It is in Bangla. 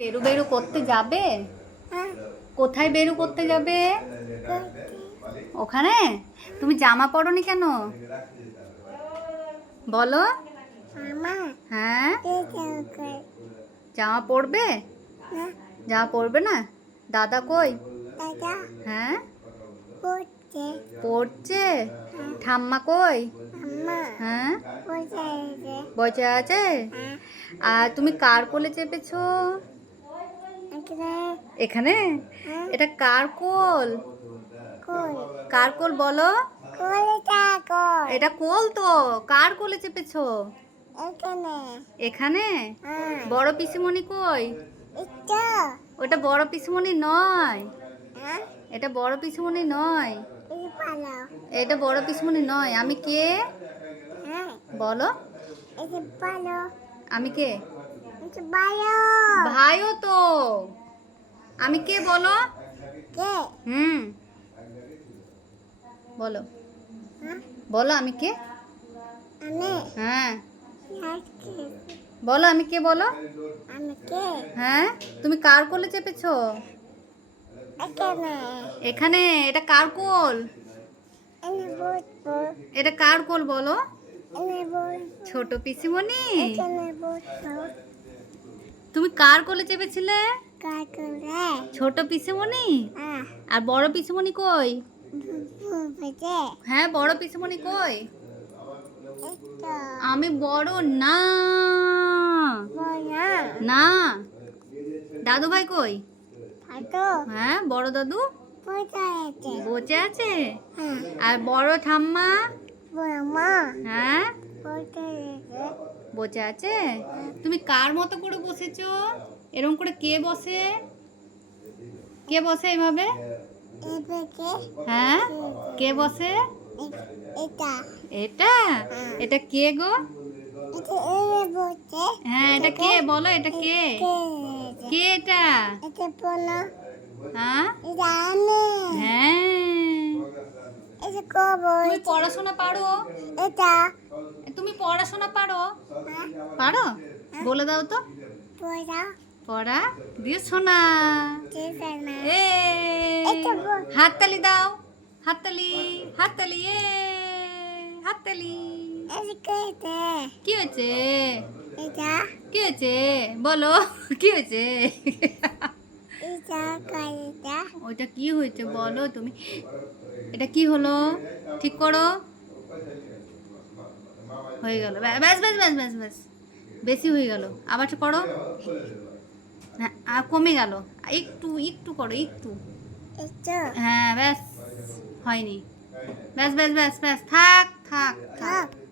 বেরু বেরু করতে যাবে? কোথায় বেরু করতে যাবে? ওখানে? তুমি জামা পরনি কেন? বলো। হ্যাঁ? জামা পরবে? জামা পরবে? না। দাদা কই? হ্যাঁ? পড়ছে। ঠাম্মা কই? হ্যাঁ? বসে আছে? আর তুমি কার কোলে চেপেছো? এখানে? এটা কার কোল কার কোল বলো এটা কোল তো। কার কোলে চেপেছো? এখানে। বড় পিসিমণি কই? ওটা বড় পিসিমণি নয়। এটা বড় পিসিমণি নয়। এটা বড় পিসিমণি নয়। আমি কে? বলো। আমি কে? ভাইও তো। আমি কে বলো? কে? হুম। বলো। বলো আমি কে? হ্যাঁ। বলো আমি কে বলো? হ্যাঁ? তুমি কার কোলে চেপেছো? এখানে। এটা কার কোল? এটা কার কোল বলো? ছোট পিসিমণি? তুমি কার কোলে চেপেছিলে ছোট পিসিমণি? আর বড় পিসিমণি কই? হ্যাঁ বড় পিসিমণি কই? আমি বড় না। না। দাদু ভাই কই হ্যাঁ বড় দাদু? বসে আছে। আর বড় ঠাম্মা? হ্যাঁ। বসে আছে? তুমি কার মতো করে বসেছো? এরকম করে কে বসে? কে বসে এইভাবে হ্যাঁ? কে বসে? এটা? এটা কে গো? হ্যাঁ এটা কে? বলো এটা কে? কে এটা? হ্যাঁ? হ্যাঁ? তুমি পড়াশোনা পারো? তুমি পড়াশোনা পারো? পারো? বলে দাও তো। পড়া। দিয়ে শোনা এ। হাততালি দাও। হাততালি হাততালি এ। হাততালি। কি হয়েছে? কি হয়েছে? বলো। কি হয়েছে? ওইটা কি হয়েছে বলো তুমি? এটা কি হলো? ঠিক করো। হয়ে গেল। ব্যাস ব্যাস ব্যাস ব্যাস ব্যাস। বেশি হয়ে গেল। আবার করো। হ্যাঁ কমে গেল। একটু একটু করো, একটু। হ্যাঁ ব্যাস। হয়নি। ব্যাস ব্যাস ব্যাস ব্যাস। থাক থাক থাক।